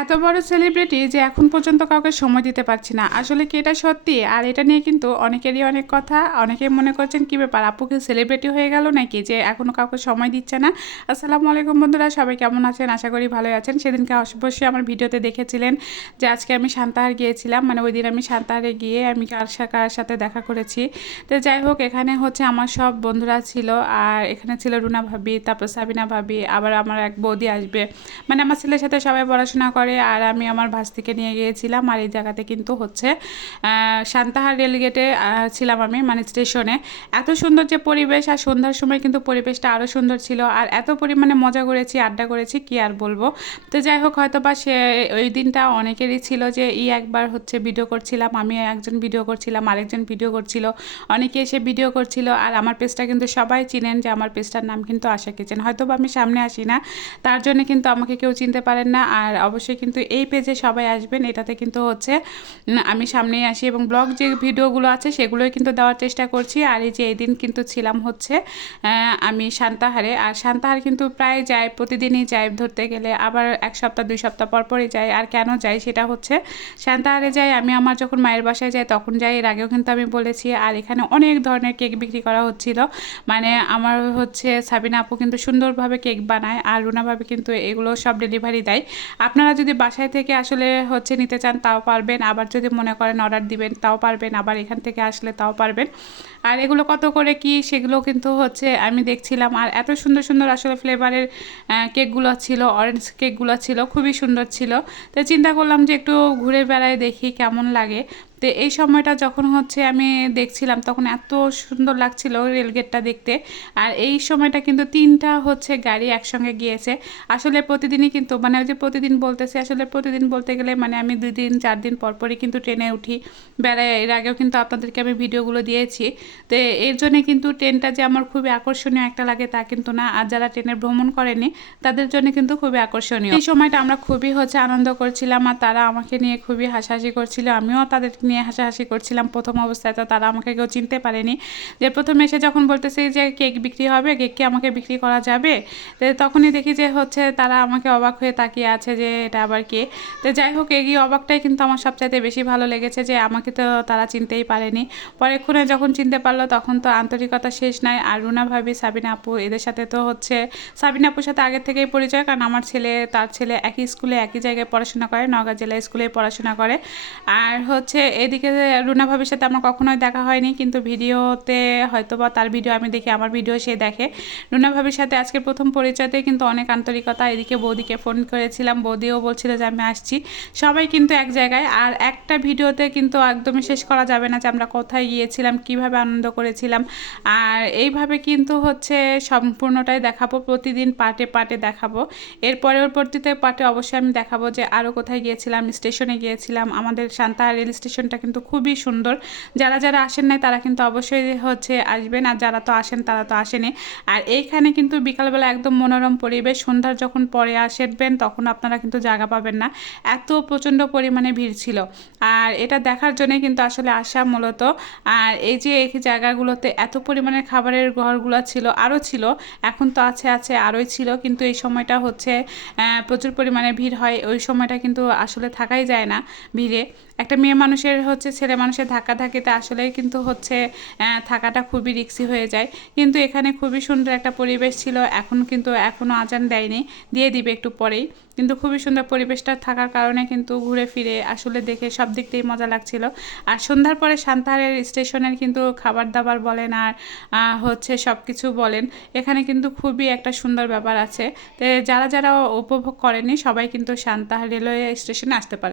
এত বড় সেলিব্রিটি যে এখন পর্যন্ত কাউকে সময় দিতে পারছি না, আসলে কি এটা সত্যি? আর এটা নিয়ে কিন্তু অনেকেরই অনেক কথা। অনেকেই মনে করছেন কি ব্যাপার, আপু কি সেলিব্রিটি হয়ে গেল নাকি যে এখনও কাউকে সময় দিচ্ছে না? আসসালামু আলাইকুম বন্ধুরা, সবাই কেমন আছেন? আশা করি ভালোই আছেন। সেদিনকে অবশ্যই আমার ভিডিওতে দেখেছিলেন যে আজকে আমি সান্তাহার গিয়েছিলাম, মানে ওই দিন আমি সান্তাহারে গিয়ে আমি কার সাথে দেখা করেছি। তো যাই হোক, এখানে হচ্ছে আমার সব বন্ধুরা ছিল, আর এখানে ছিল রুনা ভাবি, তারপর সাবিনা ভাবি, আবার আমার এক বৌদি আসবে। মানে আমার ছেলের সাথে সবাই পড়াশোনা করে, আর আমি আমার ভাস্তিকে নিয়ে গিয়েছিলাম। আর এই জায়গাতে কিন্তু হচ্ছে সান্তাহার রেলগেটে ছিলাম আমি, মানে স্টেশনে। এত সুন্দর যে পরিবেশ, আর সন্ধ্যার সময় কিন্তু পরিবেশটা আরও সুন্দর ছিল, আর এত পরিমাণে মজা করেছি, আড্ডা করেছি, কি আর বলবো। তো যাই হোক, হয়তো বা সে ওই দিনটা অনেকেরই ছিল যে একবার হচ্ছে ভিডিও করছিলাম, আমি একজন ভিডিও করছিলাম, আরেকজন ভিডিও করছিল, অনেকে এসে ভিডিও করছিল। আর আমার পেজটা কিন্তু সবাই চিনেন যে আমার পেজটার নাম কিন্তু আশা কিচেন। হয়তো বা আমি সামনে আসি না, তার জন্য কিন্তু আমাকে কেউ চিনতে পারেন না। আর অবশ্যই কিন্তু এই পেজে সবাই আসবেন, এটাতে কিন্তু হচ্ছে আমি সামনেই আসি, এবং ব্লগ যে ভিডিওগুলো আছে সেগুলোই কিন্তু দেওয়ার চেষ্টা করছি। আর এই যে এই দিন কিন্তু ছিলাম হচ্ছে আমি সান্তাহারে। আর সান্তাহার কিন্তু প্রায় যাই, প্রতিদিনই যাই ধরতে গেলে, আবার এক সপ্তাহ 2 সপ্তাহ পর পরই যাই। আর কেন যাই সেটা হচ্ছে, সান্তাহারে যাই আমি আমার যখন মায়ের বাসায় যাই তখন যাই, এর আগেও কিন্তু আমি বলেছি। আর এখানে অনেক ধরনের কেক বিক্রি করা হচ্ছিল, মানে আমার হচ্ছে সাবিনা আপু কিন্তু সুন্দরভাবে কেক বানায়, আর রুনাভাবে কিন্তু এগুলো সব ডেলিভারি দেয়। আপনারা যদি বাসায় থেকে আসলে হচ্ছে নিতে চান তাও পারবেন, আবার যদি মনে করেন অর্ডার দিবেন তাও পারবেন, আবার এখান থেকে আসলে তাও পারবেন। আর এগুলো কত করে কি সেগুলো কিন্তু হচ্ছে আমি দেখছিলাম। আর এত সুন্দর সুন্দর আসলে ফ্লেভারের কেকগুলো ছিল, অরেঞ্জ কেকগুলো ছিল, খুবই সুন্দর ছিল। তো চিন্তা করলাম যে একটু ঘুরে বেড়ায় দেখি কেমন লাগে। তো এই সময়টা যখন হচ্ছে আমি দেখছিলাম তখন এত সুন্দর লাগছিল রেলগেটটা দেখতে। আর এই সময়টা কিন্তু 3টা হচ্ছে গাড়ি একসঙ্গে গিয়েছে। আসলে প্রতিদিনই কিন্তু, মানে ওই যে প্রতিদিন বলতেছে, আসলে প্রতিদিন বলতে গেলে মানে আমি 2 দিন 4 দিন পর পরই কিন্তু ট্রেনে উঠি, বেড়াই। এর আগেও কিন্তু আপনাদেরকে আমি ভিডিওগুলো দিয়েছি। তো এর জন্যে কিন্তু ট্রেনটা যে আমার খুবই আকর্ষণীয় একটা লাগে তা কিন্তু না। আর যারা ট্রেনে ভ্রমণ করেনি তাদের জন্য কিন্তু খুবই আকর্ষণীয়। এই সময়টা আমরা খুবই হচ্ছে আনন্দ করছিলাম, আর তারা আমাকে নিয়ে খুবই হাসাহাসি করছিল, আমিও তাদের নিয়ে হাসাহাসি করছিলাম। প্রথম অবস্থায় তো তারা আমাকে কেউ চিনতে পারেনি। যে প্রথমে এসে যখন বলতেছে যে কেক বিক্রি হবে, কেক কি আমাকে বিক্রি করা যাবে, তো তখনই দেখি যে হচ্ছে তারা আমাকে অবাক হয়ে তাকিয়ে আছে যে এটা আবার কে। তো যাই হোক, এই অবাকটাই কিন্তু আমার সবচাইতে বেশি ভালো লেগেছে যে আমাকে তো তারা চিনতেই পারেনি। পরেক্ষণে যখন চিনতে পারলো তখন তো আন্তরিকতা শেষ নাই। আর রুনা ভাবি, সাবিনা আপু, এদের সাথে তো হচ্ছে সাবিনা আপুর সাথে আগের থেকেই পরিচয়, কারণ আমার ছেলে তার ছেলে একই স্কুলে একই জায়গায় পড়াশোনা করে, নওগাঁ জেলা স্কুলে পড়াশোনা করে। আর হচ্ছে এদিকে রুনা ভাবির সাথে আমার কখনোই দেখা হয়নি, কিন্তু ভিডিওতে হয়তো বা তার ভিডিও আমি দেখি, আমার ভিডিও সে দেখে। রুনা ভাবির সাথে আজকে প্রথম পরিচয়তে কিন্তু অনেক আন্তরিকতা। এদিকে বৌদিকে ফোন করেছিলাম, বৌদিও বলছিল যে আমি আসছি। সবাই কিন্তু এক জায়গায়। আর একটা ভিডিওতে কিন্তু একদমই শেষ করা যাবে না যে আমরা কোথায় গিয়েছিলাম, কিভাবে আনন্দ করেছিলাম। আর এইভাবে কিন্তু হচ্ছে সম্পূর্ণটাই দেখাবো, প্রতিদিন পার্টে পার্টে দেখাবো। এর পরবর্তীতে পার্টে অবশ্যই আমি দেখাবো যে আরও কোথায় গিয়েছিলাম। স্টেশনে গিয়েছিলাম, আমাদের সান্তাহার রেল স্টেশনটা কিন্তু খুবই সুন্দর। যারা যারা আসেন নাই তারা কিন্তু অবশ্যই হচ্ছে আসবেন, আর যারা তো আসেন তারা তো আসেনি। আর এইখানে কিন্তু বিকালবেলা একদম মনোরম পরিবেশ। সন্ধ্যার যখন পরে আসবেন তখন আপনারা কিন্তু জায়গা পাবেন না, এত প্রচণ্ড পরিমাণে ভিড় ছিল। আর এটা দেখার জন্যই কিন্তু আসলে আসা মূলত। আর এই যে এই জায়গাগুলোতে এত পরিমাণে খাবারের ঘরগুলো ছিল, আরও ছিল, এখন তো আছে আছে আরোই ছিল, কিন্তু এই সময়টা হচ্ছে প্রচুর পরিমাণে ভিড় হয়। ওই সময়টা কিন্তু আসলে থাকাই যায় না ভিড়ে। একটা মেয়ে মানুষের হচ্ছে ছেলে মানুষের ধাক্কাধাক্কিতে আসলেই কিন্তু হচ্ছে থাকাটা খুবই রিস্কি হয়ে যায়। কিন্তু এখানে খুবই সুন্দর একটা পরিবেশ ছিল। এখন কিন্তু এখনও আজান দেয়নি, দিয়ে দিবে একটু পরেই। কিন্তু খুবই সুন্দর পরিবেশটা থাকার কারণে কিন্তু ঘুরে ফিরে আসলে দেখে সব দিক দিয়েই মজা লাগছিল। আর সন্ধ্যার পরে সান্তাহারের স্টেশনের কিন্তু খাবার দাবার বলেন আর হচ্ছে সব কিছু বলেন, এখানে কিন্তু খুবই একটা সুন্দর ব্যাপার আছে। তো যারা যারা উপভোগ করেনি সবাই কিন্তু সান্তাহার রেলওয়ে স্টেশনে আসতে পারে।